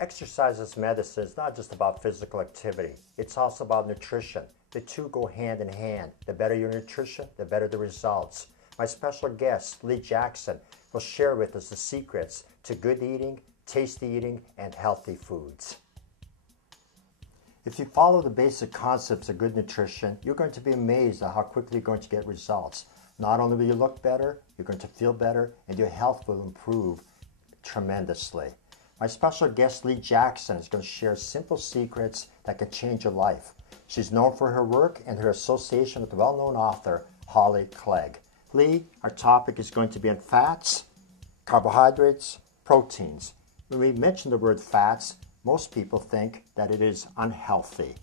Exercise as medicine is not just about physical activity. It's also about nutrition. The two go hand in hand. The better your nutrition, the better the results. My special guest, Lee Jackson, will share with us the secrets to good eating, tasty eating, and healthy foods. If you follow the basic concepts of good nutrition, you're going to be amazed at how quickly you're going to get results. Not only will you look better, you're going to feel better, and your health will improve tremendously. My special guest, Lee Jackson, is going to share simple secrets that can change your life. She's known for her work and her association with the well-known author, Holly Clegg. Lee, our topic is going to be on fats, carbohydrates, proteins. When we mention the word fats, most people think that it is unhealthy.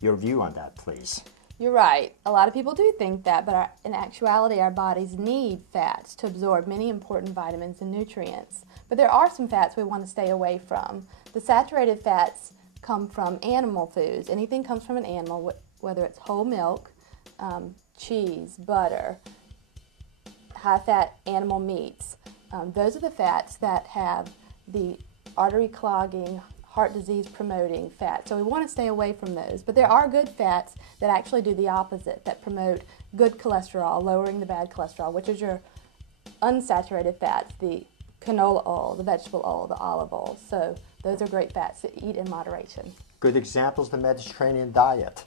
Your view on that, please. You're right. A lot of people do think that, but in actuality, our bodies need fats to absorb many important vitamins and nutrients. But there are some fats we want to stay away from. The saturated fats come from animal foods. Anything comes from an animal, whether it's whole milk, cheese, butter, high-fat animal meats. Those are the fats that have the artery clogging, heart disease promoting fats. So we want to stay away from those. But there are good fats that actually do the opposite, that promote good cholesterol, lowering the bad cholesterol, which is your unsaturated fats, the canola oil, the vegetable oil, the olive oil. So those are great fats to eat in moderation. Good examples, the Mediterranean diet.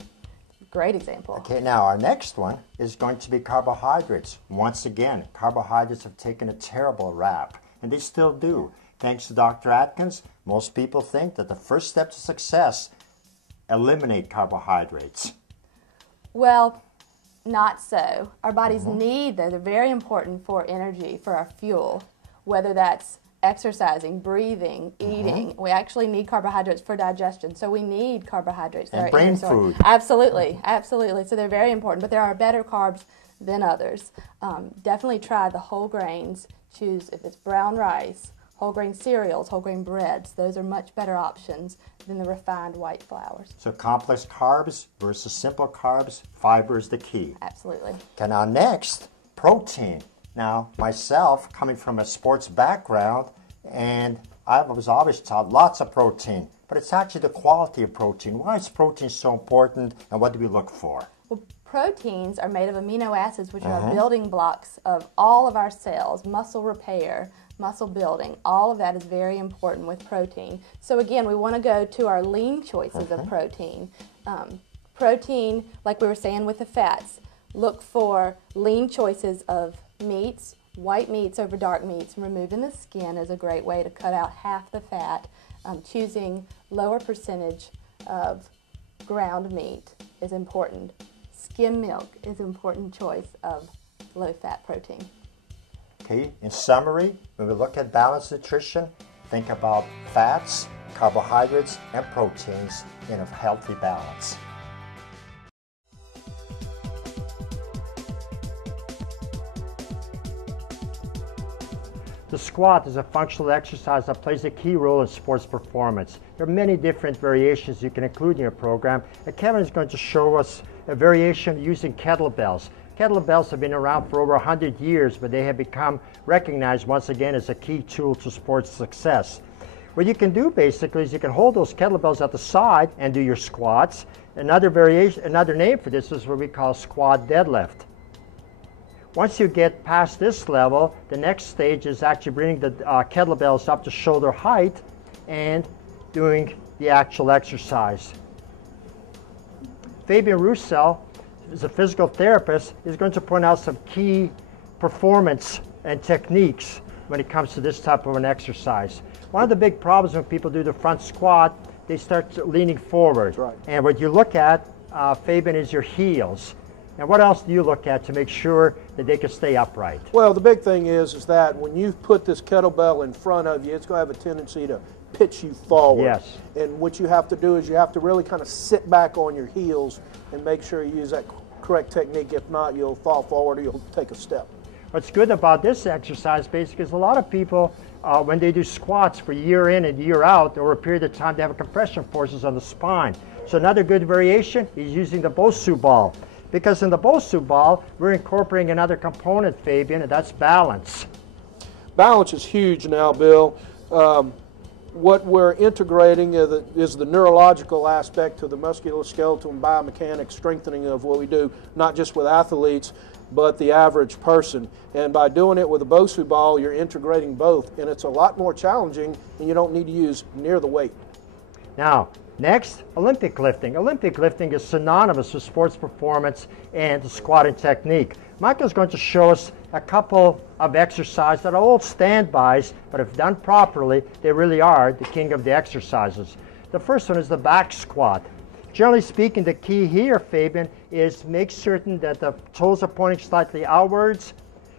Great example. Okay, now our next one is going to be carbohydrates. Once again, carbohydrates have taken a terrible rap, and they still do. Thanks to Dr. Atkins, most people think that the first step to success, eliminate carbohydrates. Well, not so. Our bodies need those. They're very important for energy, for our fuel, whether that's exercising, breathing, eating. We actually need carbohydrates for digestion, so we need carbohydrates. And brain food. Absolutely, absolutely. So they're very important, but there are better carbs than others. Definitely try the whole grains. Choose, if it's brown rice, whole grain cereals, whole grain breads. Those are much better options than the refined white flours. So complex carbs versus simple carbs, fiber is the key. Absolutely. Okay, now next, protein. Now, myself, coming from a sports background, and I was always taught lots of protein, but it's actually the quality of protein. Why is protein so important, and what do we look for? Well, proteins are made of amino acids, which are building blocks of all of our cells, muscle repair, muscle building. All of that is very important with protein. So again, we want to go to our lean choices of protein. Protein, like we were saying with the fats, look for lean choices of meats, white meats over dark meats. Removing the skin is a great way to cut out half the fat. Choosing lower percentage of ground meat is important. Skim milk is an important choice of low-fat protein. Okay, in summary, when we look at balanced nutrition, think about fats, carbohydrates, and proteins in a healthy balance. The squat is a functional exercise that plays a key role in sports performance. There are many different variations you can include in your program, and Kevin is going to show us a variation using kettlebells. Kettlebells have been around for over 100 years, but they have become recognized once again as a key tool to sports success. What you can do basically is you can hold those kettlebells at the side and do your squats. Another name for this is what we call squat deadlift. Once you get past this level, the next stage is actually bringing the kettlebells up to shoulder height and doing the actual exercise. Fabian Roussel, as a physical therapist, is going to point out some key performance and techniques when it comes to this type of an exercise. One of the big problems when people do the front squat, they start leaning forward. That's right. And what you look at, Fabian, is your heels. And what else do you look at to make sure that they can stay upright? Well, the big thing is that when you put this kettlebell in front of you, it's going to have a tendency to pitch you forward. Yes. And what you have to do is you have to really kind of sit back on your heels and make sure you use that correct technique. If not, you'll fall forward or you'll take a step. What's good about this exercise basically is a lot of people, when they do squats for year in and year out, over a period of time, they have compression forces on the spine. So another good variation is using the Bosu ball. Because in the Bosu ball, we're incorporating another component, Fabian, and that's balance. Balance is huge now, Bill. what we're integrating is the neurological aspect to the musculoskeletal and biomechanics strengthening of what we do, not just with athletes, but the average person. And by doing it with a BOSU ball, you're integrating both, and it's a lot more challenging, and you don't need to use near the weight. Now, next, Olympic lifting. Olympic lifting is synonymous with sports performance and the squatting technique. Michael's going to show us a couple of exercises that are old standbys, but if done properly, they really are the king of the exercises. The first one is the back squat. Generally speaking, the key here, Fabian, is make certain that the toes are pointing slightly outwards,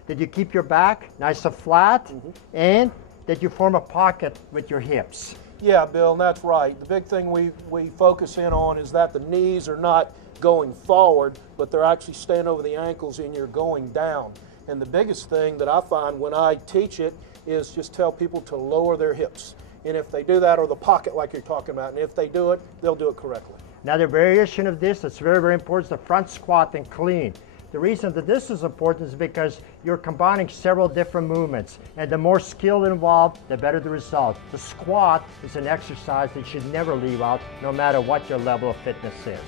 that you keep your back nice and flat, and that you form a pocket with your hips. Yeah, Bill, and that's right. The big thing we focus in on is that the knees are not going forward, but they're actually staying over the ankles and you're going down. And the biggest thing that I find when I teach it is just tell people to lower their hips. And if they do that, or the pocket like you're talking about, and if they do it, they'll do it correctly. Another variation of this that's very, very important is the front squat and clean. The reason that this is important is because you're combining several different movements, and the more skill involved, the better the result. The squat is an exercise that you should never leave out, no matter what your level of fitness is.